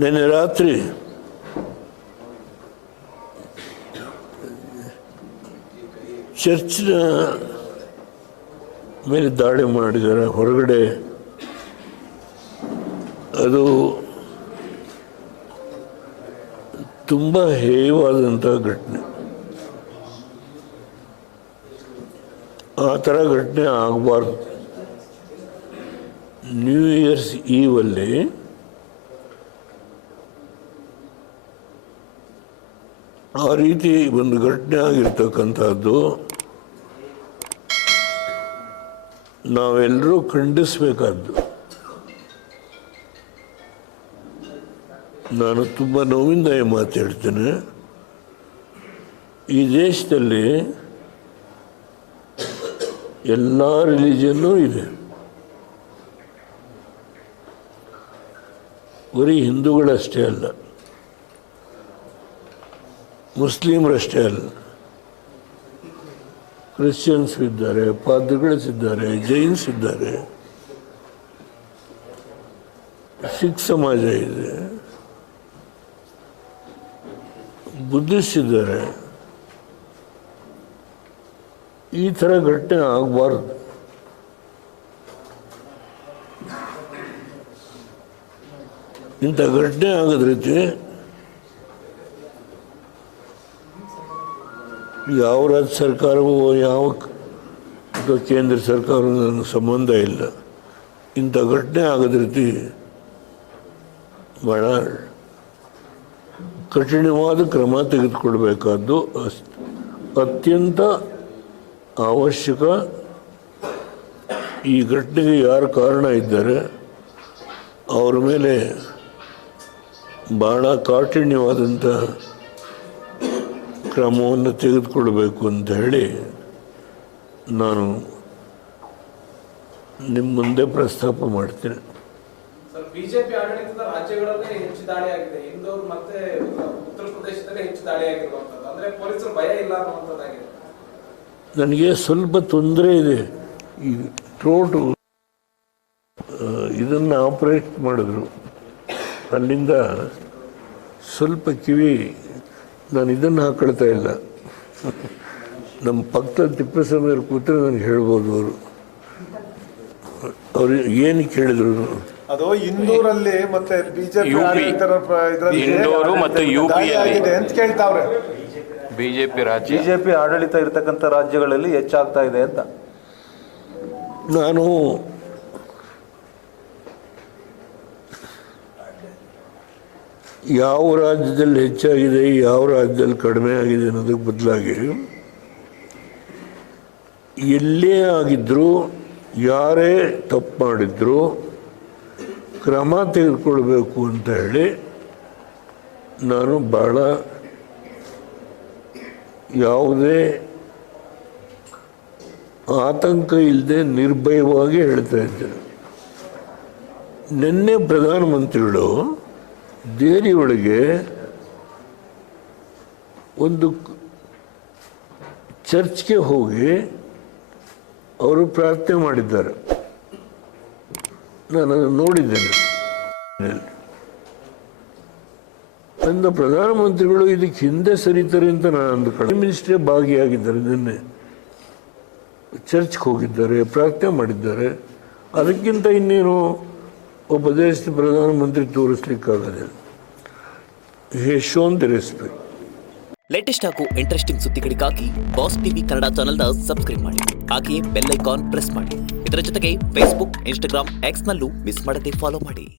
ನೆನ್ನೆ ರಾತ್ರಿ ಚರ್ಚ್ನ ಮೇಲೆ ದಾಳಿ ಮಾಡಿದ್ದಾರೆ ಹೊರಗಡೆ. ಅದು ತುಂಬ ಹೇಯವಾದಂಥ ಘಟನೆ. ಆ ಥರ ಘಟನೆ ಆಗಬಾರ್ದು. ನ್ಯೂ ಇಯರ್ಸ್ ಈವಲ್ಲಿ ಆ ರೀತಿ ಒಂದು ಘಟನೆ ಆಗಿರ್ತಕ್ಕಂಥದ್ದು ನಾವೆಲ್ಲರೂ ಖಂಡಿಸಬೇಕಾದ್ದು. ನಾನು ತುಂಬ ನೋವಿಂದ ಮಾತಾಡ್ತೇನೆ. ಈ ದೇಶದಲ್ಲಿ ಎಲ್ಲ ರಿಲಿಜನ್ನೂ ಇದೆ, ಬರೀ ಹಿಂದೂಗಳಷ್ಟೇ ಅಲ್ಲ, ಮುಸ್ಲಿಮರಷ್ಟೇ ಅಲ್ಲ, ಕ್ರಿಶ್ಚಿಯನ್ಸ್ ಇದ್ದಾರೆ, ಪಾದ್ರಿಗಳಿದ್ದಾರೆ, ಜೈನ್ಸ್ ಇದ್ದಾರೆ, ಸಿಖ್ ಸಮಾಜ ಇದೆ, ಬುದ್ಧಿಸ್ಟ್ ಇದ್ದಾರೆ. ಈ ಥರ ಘಟನೆ ಆಗಬಾರ್ದು. ಇಂಥ ಘಟನೆ ಆಗದ ರೀತಿ ಯಾವ ರಾಜ್ಯ ಸರ್ಕಾರವೂ ಯಾವ ಕೇಂದ್ರ ಸರ್ಕಾರವೂ ನನಗೆ ಸಂಬಂಧ ಇಲ್ಲ. ಇಂಥ ಘಟನೆ ಆಗದ ರೀತಿ ಭಾಳ ಕಠಿಣವಾದ ಕ್ರಮ ತೆಗೆದುಕೊಳ್ಬೇಕಾದ್ದು ಅತ್ಯಂತ ಅವಶ್ಯಕ. ಈ ಘಟನೆಗೆ ಯಾರು ಕಾರಣ ಇದ್ದಾರೆ ಅವ್ರ ಮೇಲೆ ಭಾಳ ಕಾಠಿಣ್ಯವಾದಂಥ ಕ್ರಮವನ್ನು ತೆಗೆದುಕೊಳ್ಬೇಕು ಅಂತ ಹೇಳಿ ನಾನು ನಿಮ್ಮ ಮುಂದೆ ಪ್ರಸ್ತಾಪ ಮಾಡ್ತೇನೆ. ಬಿಜೆಪಿ ಆಡಳಿತದ ರಾಜ್ಯಗಳಲ್ಲೇ ಹೆಚ್ಚು ದಾಳಿ ಆಗಿದೆ, ಇಂದೋರ್ ಮತ್ತೆ ಉತ್ತರ ಪ್ರದೇಶದಲ್ಲೇ ಹೆಚ್ಚು ದಾಳಿ ಆಗಿರುವಂಥದ್ದು. ಅಂದರೆ ಪೊಲೀಸರು ಭಯ ಇಲ್ಲ ಅನ್ನುವಂಥದ್ದಾಗಿದೆ. ನನಗೆ ಸ್ವಲ್ಪ ತೊಂದರೆ ಇದೆ. ಈ ಥ್ರೋಟು ಇದನ್ನು ಆಪ್ರೇಟ್ ಮಾಡಿದ್ರು, ಅಲ್ಲಿಂದ ಸ್ವಲ್ಪ ಕಿವಿ ನಾನು ಇದನ್ನು ಹಾಕೊಳ್ತಾ ಇಲ್ಲ. ನಮ್ಮ ಪಕ್ಕದ ತಿಪ್ಪೇಸ್ವಾಮಿಯವ್ರು ಕೂತ್ರೆ ನನಗೆ ಹೇಳ್ಬೋದು. ಅವರು ಏನು ಕೇಳಿದ್ರು, ಅದು ಇಂದೂರಲ್ಲಿ ಮತ್ತೆ ಬಿಜೆಪಿ ಅಂತ ಕೇಳ್ತಾವ್ರೆ. ಬಿಜೆಪಿ ಆಡಳಿತ ಇರತಕ್ಕಂಥ ರಾಜ್ಯಗಳಲ್ಲಿ ಹೆಚ್ಚಾಗ್ತಾ ಇದೆ ಅಂತ. ನಾನು ಯಾವ ರಾಜ್ಯದಲ್ಲಿ ಹೆಚ್ಚಾಗಿದೆ, ಯಾವ ರಾಜ್ಯದಲ್ಲಿ ಕಡಿಮೆ ಆಗಿದೆ ಅನ್ನೋದಕ್ಕೆ ಬದಲಾಗಿ ಎಲ್ಲೇ ಆಗಿದ್ದರೂ, ಯಾರೇ ತಪ್ಪು ಮಾಡಿದ್ರು ಕ್ರಮ ತೆಗೆದುಕೊಳ್ಬೇಕು ಅಂತ ಹೇಳಿ ನಾನು ಭಾಳ ಯಾವುದೇ ಆತಂಕ ಇಲ್ಲದೆ ನಿರ್ಭಯವಾಗಿ ಹೇಳ್ತಾ ಇದ್ದೇನೆ. ನಿನ್ನೆ ಪ್ರಧಾನಮಂತ್ರಿಗಳು ದೆಹಲಿಯೊಳಗೆ ಒಂದು ಚರ್ಚ್ಗೆ ಹೋಗಿ ಅವರು ಪ್ರಾರ್ಥನೆ ಮಾಡಿದ್ದಾರೆ. ನಾನು ಅದನ್ನು ನೋಡಿದ್ದೇನೆ. ಅಂದ ಪ್ರಧಾನಮಂತ್ರಿಗಳು ಇದಕ್ಕೆ ಹಿಂದೆ ಸರಿತಾರೆ ಅಂತ ನಾನು ಅಂದುಕೊಳ್ಳಿ. ಪ್ರೈಮ್ ಮಿನಿಸ್ಟ್ರೇ ಭಾಗಿಯಾಗಿದ್ದಾರೆ. ನಿನ್ನೆ ಚರ್ಚ್ಗೆ ಹೋಗಿದ್ದಾರೆ, ಪ್ರಾರ್ಥನೆ ಮಾಡಿದ್ದಾರೆ. ಅದಕ್ಕಿಂತ ಇನ್ನೇನು ಒಬ್ಬ ದೇಶದ ಪ್ರಧಾನಮಂತ್ರಿ ತೋರಿಸ್ಲಿಕ್ಕಾಗದೆ. ಹಿ ಶೋನ್ ದಿ ರೆಸ್ಪೆಕ್ಟ್. ಲೇಟೆಸ್ಟ್ ಹಾಗೂ ಇಂಟ್ರೆಸ್ಟಿಂಗ್ ಸುದ್ದಿಗಳಿಗಾಗಿ ಬಾಸ್ ಟಿವಿ ಕನ್ನಡ ಚಾನೆಲ್ನ ಸಬ್ಸ್ಕ್ರೈಬ್ ಮಾಡಿ. ಹಾಗೆಯೇ ಬೆಲ್ ಐಕಾನ್ ಪ್ರೆಸ್ ಮಾಡಿ. ಇದರ ಜೊತೆಗೆ ಫೇಸ್ಬುಕ್, ಇನ್ಸ್ಟಾಗ್ರಾಮ್, ಎಕ್ಸ್ನಲ್ಲೂ ಮಿಸ್ ಮಾಡದೆ ಫಾಲೋ ಮಾಡಿ.